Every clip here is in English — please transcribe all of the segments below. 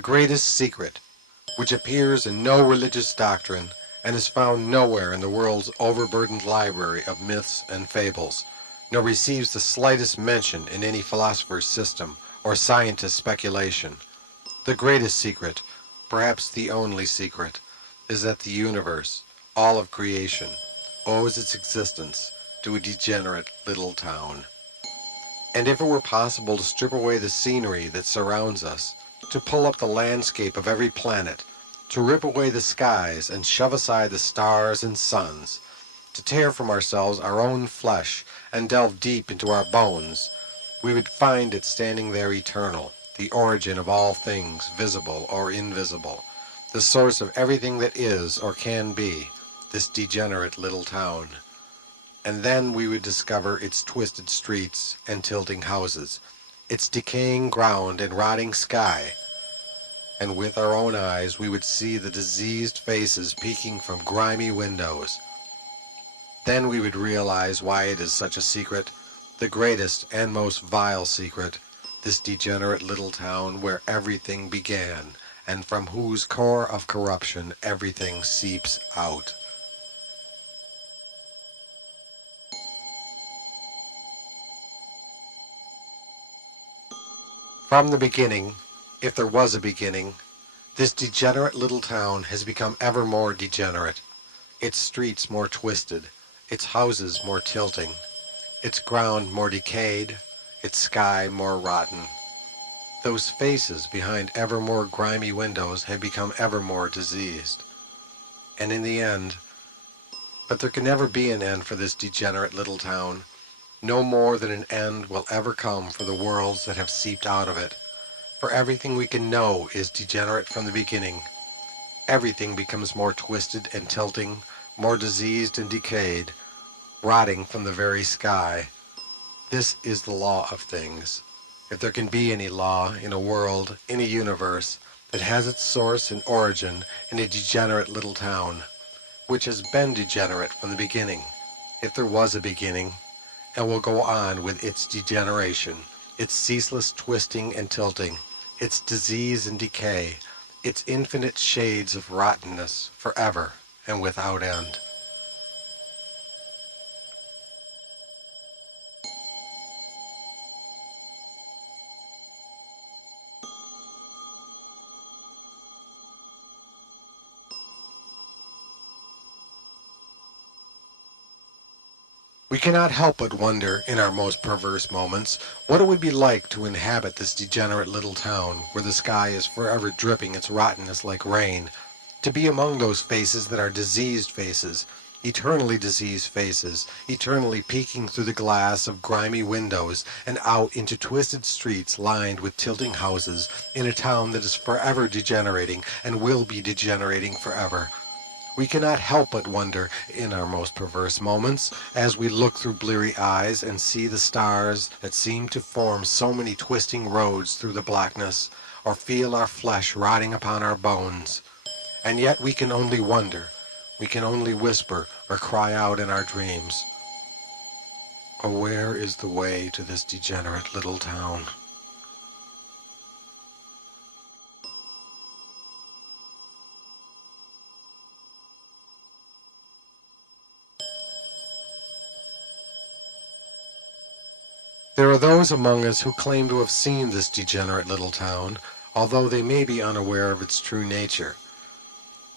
the greatest secret, which appears in no religious doctrine and is found nowhere in the world's overburdened library of myths and fables, nor receives the slightest mention in any philosopher's system or scientist's speculation. The greatest secret, perhaps the only secret, is that the universe, all of creation, owes its existence to a degenerate little town. And if it were possible to strip away the scenery that surrounds us, to pull up the landscape of every planet, to rip away the skies and shove aside the stars and suns, to tear from ourselves our own flesh and delve deep into our bones, we would find it standing there eternal, the origin of all things, visible or invisible, the source of everything that is or can be, this degenerate little town. And then we would discover its twisted streets and tilting houses, its decaying ground and rotting sky. And with our own eyes we would see the diseased faces peeking from grimy windows. Then we would realize why it is such a secret, the greatest and most vile secret, this degenerate little town where everything began, and from whose core of corruption everything seeps out. From the beginning, if there was a beginning, this degenerate little town has become ever more degenerate, its streets more twisted, its houses more tilting, its ground more decayed, its sky more rotten. Those faces behind ever more grimy windows have become ever more diseased. And in the end, but there can never be an end for this degenerate little town, no more than an end will ever come for the worlds that have seeped out of it. For everything we can know is degenerate from the beginning. Everything becomes more twisted and tilting, more diseased and decayed, rotting from the very sky. This is the law of things. If there can be any law in a world, in a universe, that has its source and origin in a degenerate little town, which has been degenerate from the beginning, if there was a beginning, and will go on with its degeneration, its ceaseless twisting and tilting, its disease and decay, its infinite shades of rottenness forever and without end. We cannot help but wonder, in our most perverse moments, what it would be like to inhabit this degenerate little town, where the sky is forever dripping its rottenness like rain, to be among those faces that are diseased faces, eternally peeking through the glass of grimy windows and out into twisted streets lined with tilting houses, in a town that is forever degenerating and will be degenerating forever. We cannot help but wonder, in our most perverse moments, as we look through bleary eyes and see the stars that seem to form so many twisting roads through the blackness, or feel our flesh rotting upon our bones. And yet we can only wonder, we can only whisper or cry out in our dreams, "Oh, where is the way to this degenerate little town?" There are those among us who claim to have seen this degenerate little town, although they may be unaware of its true nature.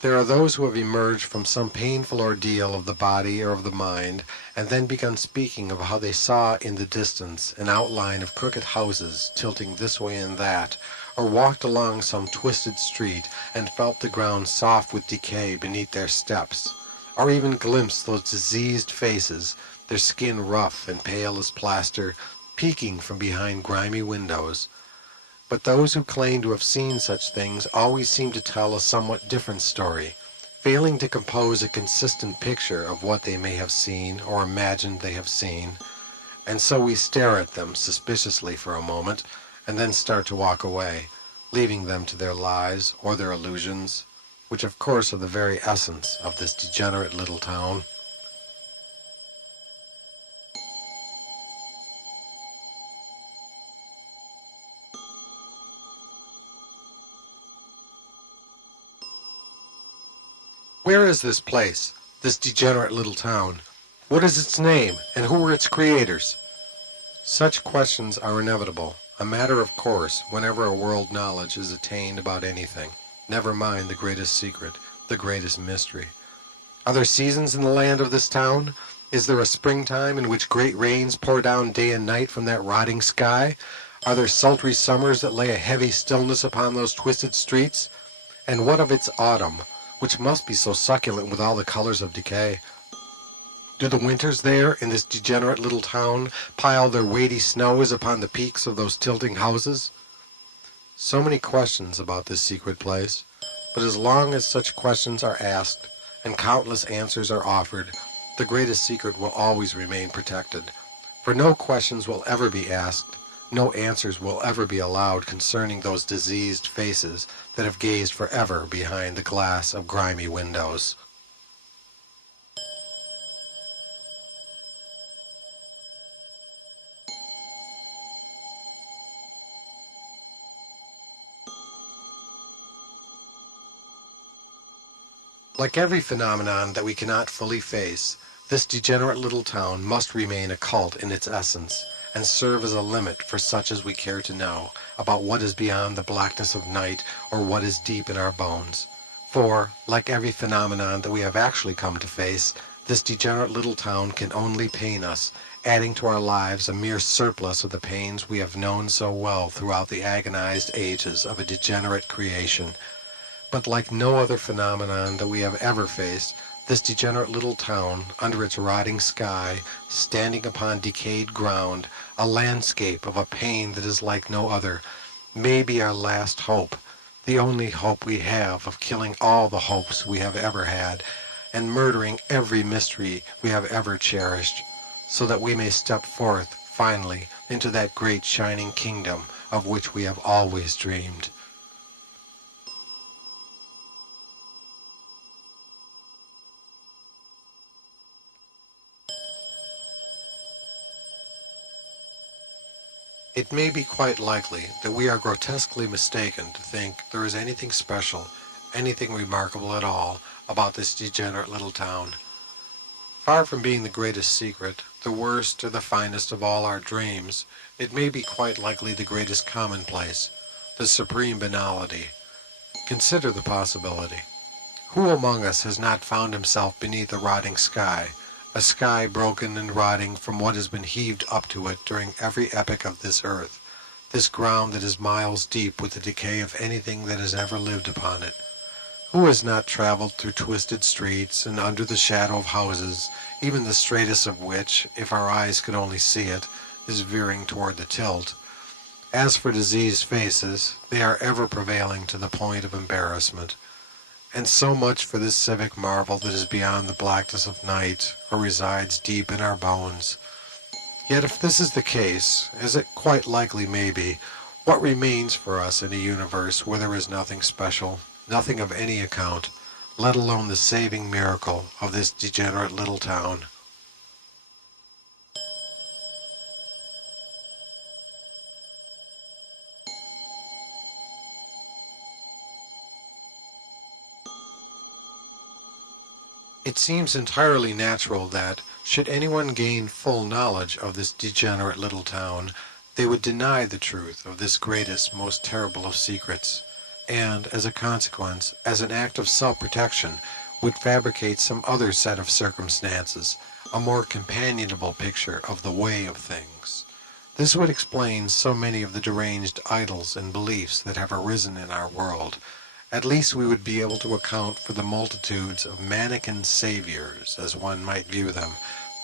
There are those who have emerged from some painful ordeal of the body or of the mind, and then begun speaking of how they saw in the distance an outline of crooked houses tilting this way and that, or walked along some twisted street and felt the ground soft with decay beneath their steps, or even glimpsed those diseased faces, their skin rough and pale as plaster, peeking from behind grimy windows. But those who claim to have seen such things always seem to tell a somewhat different story, failing to compose a consistent picture of what they may have seen or imagined they have seen. And so we stare at them suspiciously for a moment, and then start to walk away, leaving them to their lies or their illusions, which of course are the very essence of this degenerate little town. Where is this place, this degenerate little town? What is its name, and who were its creators? Such questions are inevitable, a matter of course whenever a world knowledge is attained about anything, never mind the greatest secret, the greatest mystery. Are there seasons in the land of this town? Is there a springtime in which great rains pour down day and night from that rotting sky? Are there sultry summers that lay a heavy stillness upon those twisted streets? And what of its autumn, which must be so succulent with all the colors of decay? Do the winters there, in this degenerate little town, pile their weighty snows upon the peaks of those tilting houses? So many questions about this secret place, but as long as such questions are asked, and countless answers are offered, the greatest secret will always remain protected. For no questions will ever be asked, no answers will ever be allowed concerning those diseased faces that have gazed forever behind the glass of grimy windows. Like every phenomenon that we cannot fully face, this degenerate little town must remain a cult in its essence, and serve as a limit for such as we care to know about what is beyond the blackness of night or what is deep in our bones. For, like every phenomenon that we have actually come to face, this degenerate little town can only pain us, adding to our lives a mere surplus of the pains we have known so well throughout the agonized ages of a degenerate creation. But like no other phenomenon that we have ever faced, this degenerate little town, under its rotting sky, standing upon decayed ground, a landscape of a pain that is like no other, may be our last hope, the only hope we have of killing all the hopes we have ever had, and murdering every mystery we have ever cherished, so that we may step forth, finally, into that great shining kingdom of which we have always dreamed. It may be quite likely that we are grotesquely mistaken to think there is anything special, anything remarkable at all, about this degenerate little town. Far from being the greatest secret, the worst or the finest of all our dreams, it may be quite likely the greatest commonplace, the supreme banality. Consider the possibility. Who among us has not found himself beneath a rotting sky, a sky broken and rotting from what has been heaved up to it during every epoch of this earth, this ground that is miles deep with the decay of anything that has ever lived upon it? Who has not traveled through twisted streets and under the shadow of houses, even the straightest of which, if our eyes could only see it, is veering toward the tilt? As for diseased faces, they are ever prevailing to the point of embarrassment. And so much for this civic marvel that is beyond the blackness of night, or resides deep in our bones. Yet if this is the case, as it quite likely may be, what remains for us in a universe where there is nothing special, nothing of any account, let alone the saving miracle of this degenerate little town? It seems entirely natural that, should anyone gain full knowledge of this degenerate little town, they would deny the truth of this greatest, most terrible of secrets, and, as a consequence, as an act of self-protection, would fabricate some other set of circumstances, a more companionable picture of the way of things. This would explain so many of the deranged idols and beliefs that have arisen in our world. At least we would be able to account for the multitudes of mannequin saviors, as one might view them,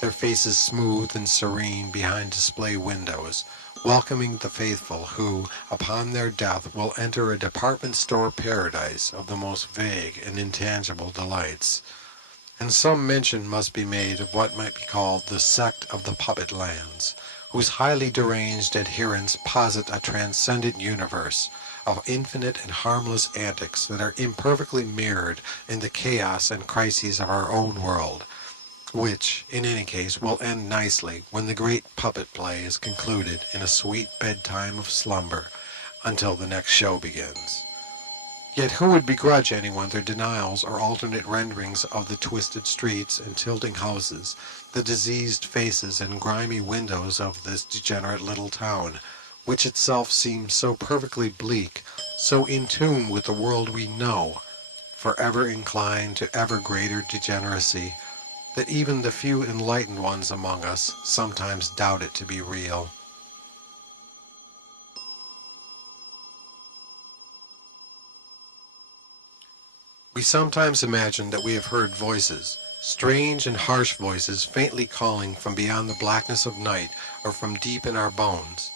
their faces smooth and serene behind display windows, welcoming the faithful who, upon their death, will enter a department store paradise of the most vague and intangible delights. And some mention must be made of what might be called the sect of the puppet lands, whose highly deranged adherents posit a transcendent universe of infinite and harmless antics that are imperfectly mirrored in the chaos and crises of our own world, which, in any case, will end nicely when the great puppet play is concluded in a sweet bedtime of slumber until the next show begins. Yet who would begrudge anyone their denials or alternate renderings of the twisted streets and tilting houses, the diseased faces and grimy windows of this degenerate little town, which itself seems so perfectly bleak, so in tune with the world we know, forever inclined to ever greater degeneracy, that even the few enlightened ones among us sometimes doubt it to be real. We sometimes imagine that we have heard voices, strange and harsh voices faintly calling from beyond the blackness of night or from deep in our bones.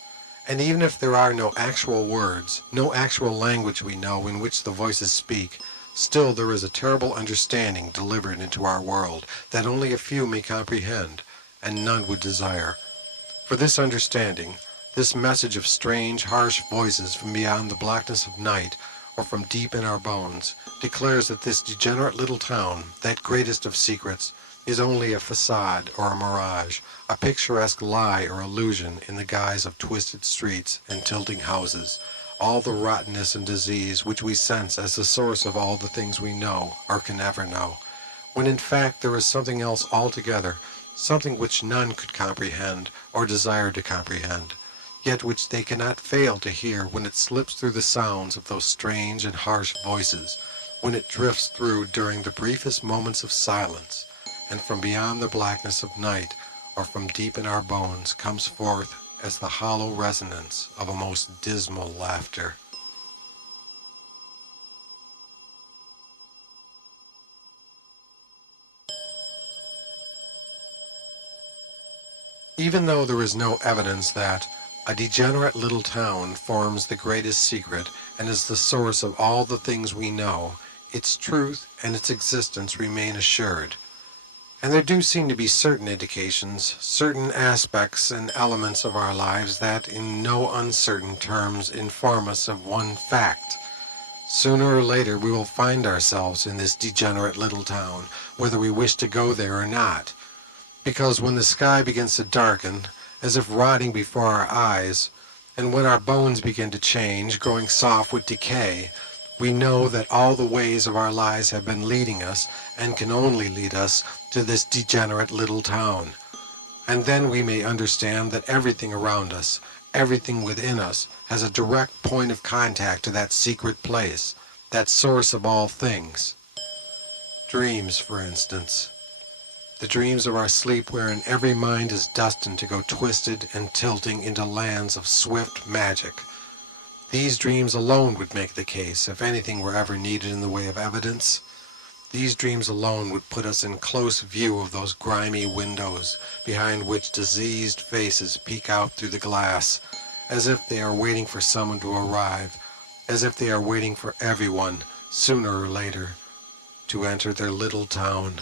And even if there are no actual words, no actual language we know in which the voices speak, still there is a terrible understanding delivered into our world that only a few may comprehend, and none would desire. For this understanding, this message of strange, harsh voices from beyond the blackness of night, or from deep in our bones, declares that this degenerate little town, that greatest of secrets, is only a facade or a mirage, a picturesque lie or illusion in the guise of twisted streets and tilting houses, all the rottenness and disease which we sense as the source of all the things we know or can ever know, when in fact there is something else altogether, something which none could comprehend or desire to comprehend, yet which they cannot fail to hear when it slips through the sounds of those strange and harsh voices, when it drifts through during the briefest moments of silence, and from beyond the blackness of night or from deep in our bones comes forth as the hollow resonance of a most dismal laughter. Even though there is no evidence that a degenerate little town forms the greatest secret and is the source of all the things we know, its truth and its existence remain assured. And there do seem to be certain indications, certain aspects and elements of our lives that in no uncertain terms inform us of one fact. Sooner or later we will find ourselves in this degenerate little town, whether we wish to go there or not. Because when the sky begins to darken, as if rotting before our eyes, and when our bones begin to change, growing soft with decay, we know that all the ways of our lives have been leading us, and can only lead us, to this degenerate little town. And then we may understand that everything around us, everything within us, has a direct point of contact to that secret place, that source of all things. Dreams, for instance. The dreams of our sleep wherein every mind is destined to go twisted and tilting into lands of swift magic. These dreams alone would make the case, if anything were ever needed in the way of evidence. These dreams alone would put us in close view of those grimy windows, behind which diseased faces peek out through the glass, as if they are waiting for someone to arrive, as if they are waiting for everyone, sooner or later, to enter their little town.